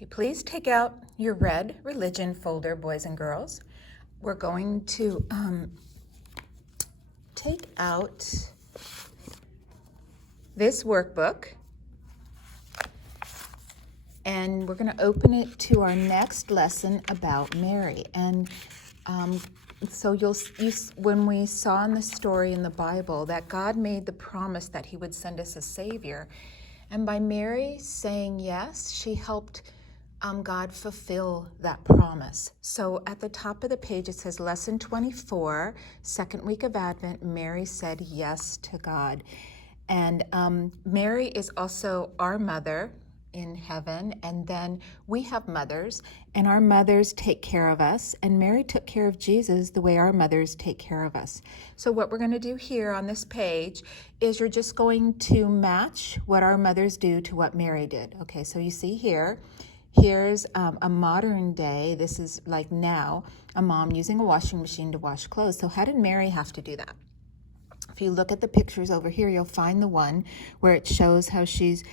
Okay, please take out your red religion folder, boys and girls. We're going to take out this workbook and we're going to open it to our next lesson about Mary. And so when we saw in the story in the Bible that God made the promise that he would send us a Savior, and by Mary saying yes, she helped God fulfill that promise. So at the top of the page it says Lesson 24, second week of Advent, Mary said yes to God. And Mary is also our mother in heaven, and then we have mothers, and our mothers take care of us, and Mary took care of Jesus the way our mothers take care of us. So what we're going to do here on this page is you're just going to match what our mothers do to what Mary did. Okay, so you see here's a modern day, this is like now, a mom using a washing machine to wash clothes. So how did Mary have to do that? If you look at the pictures over here, you'll find the one where it shows how she's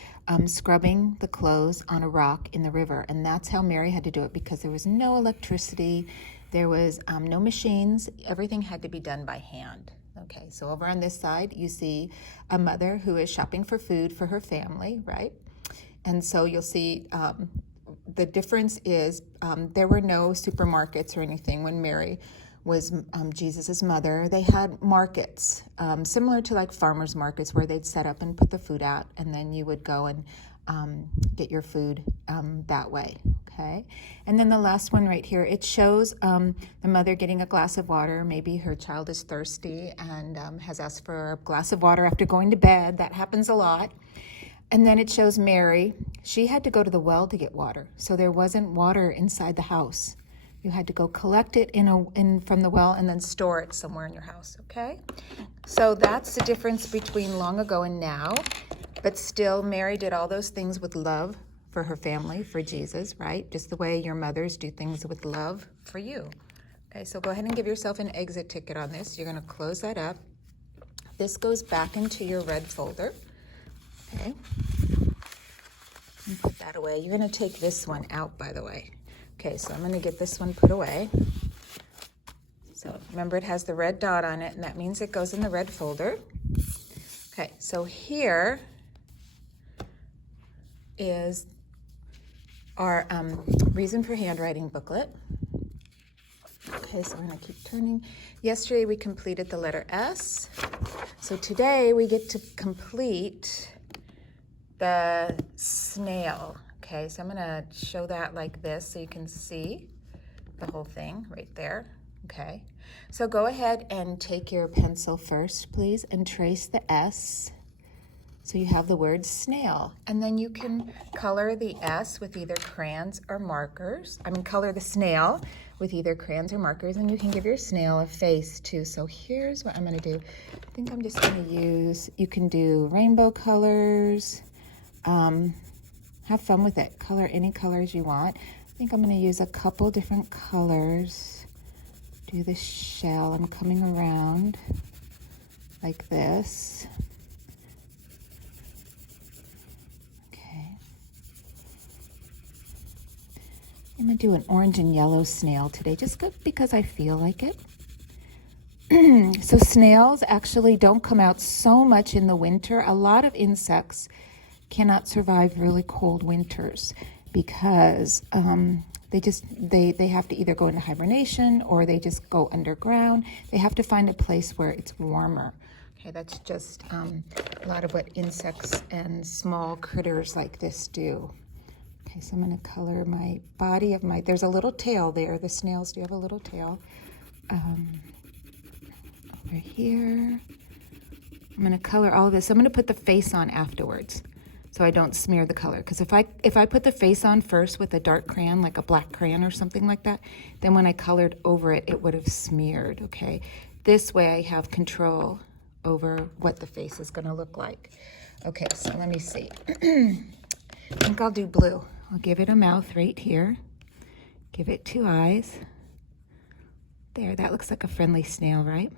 scrubbing the clothes on a rock in the river. And that's how Mary had to do it, because there was no electricity, there was no machines, everything had to be done by hand. Okay, so over on this side, you see a mother who is shopping for food for her family, right? And so you'll see the difference is there were no supermarkets or anything when Mary was Jesus's mother. They had markets, similar to like farmers markets, where they'd set up and put the food out, and then you would go and get your food that way, okay? And then the last one right here, it shows the mother getting a glass of water. Maybe her child is thirsty and has asked for a glass of water after going to bed. That happens a lot. And then it shows Mary. She had to go to the well to get water, so there wasn't water inside the house. You had to go collect it from the well and then store it somewhere in your house, okay? So that's the difference between long ago and now. But still, Mary did all those things with love for her family, for Jesus, right? Just the way your mothers do things with love for you. Okay, so go ahead and give yourself an exit ticket on this. You're going to close that up. This goes back into your red folder. Okay. And put that away. You're going to take this one out, by the way. Okay, so I'm going to get this one put away. So remember, it has the red dot on it, and that means it goes in the red folder. Okay, so here is our Reason for Handwriting booklet. Okay, so we're going to keep turning. Yesterday we completed the letter S. So today we get to complete the snail. Okay, so I'm going to show that like this so you can see the whole thing right there. Okay, so go ahead and take your pencil first, please, and trace the S. So you have the word snail. And then you can color the S with either crayons or markers. Color the snail with either crayons or markers, and you can give your snail a face too. So here's what I'm going to do. I think I'm just going to use, you can do rainbow colors. Have fun with it. Color any colors you want. I think I'm going to use a couple different colors. Do the shell. I'm coming around like this. Okay. I'm going to do an orange and yellow snail today, just because I feel like it. So snails actually don't come out so much in the winter. A lot of insects cannot survive really cold winters because they have to either go into hibernation or they just go underground. They have to find a place where it's warmer. Okay, that's just a lot of what insects and small critters like this do. Okay, so I'm going to color my body of there's a little tail there. The snails do have a little tail. Over here, I'm going to color all of this. I'm going to put the face on afterwards, so I don't smear the color. Because if I put the face on first with a dark crayon, like a black crayon or something like that, then when I colored over it, it would have smeared, okay? This way I have control over what the face is gonna look like. Okay, so let me see. I think I'll do blue. I'll give it a mouth right here. Give it 2 eyes. There, that looks like a friendly snail, right?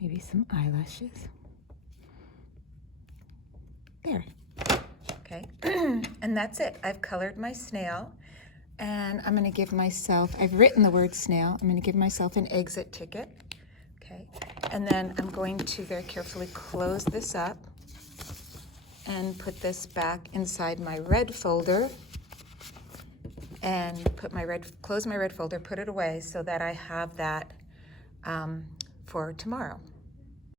Maybe some eyelashes. There. Okay, and that's it. I've colored my snail, and I'm going to give myself, I've written the word snail, I'm going to give myself an exit ticket. Okay, and then I'm going to very carefully close this up and put this back inside my red folder, and close my red folder, put it away so that I have that for tomorrow.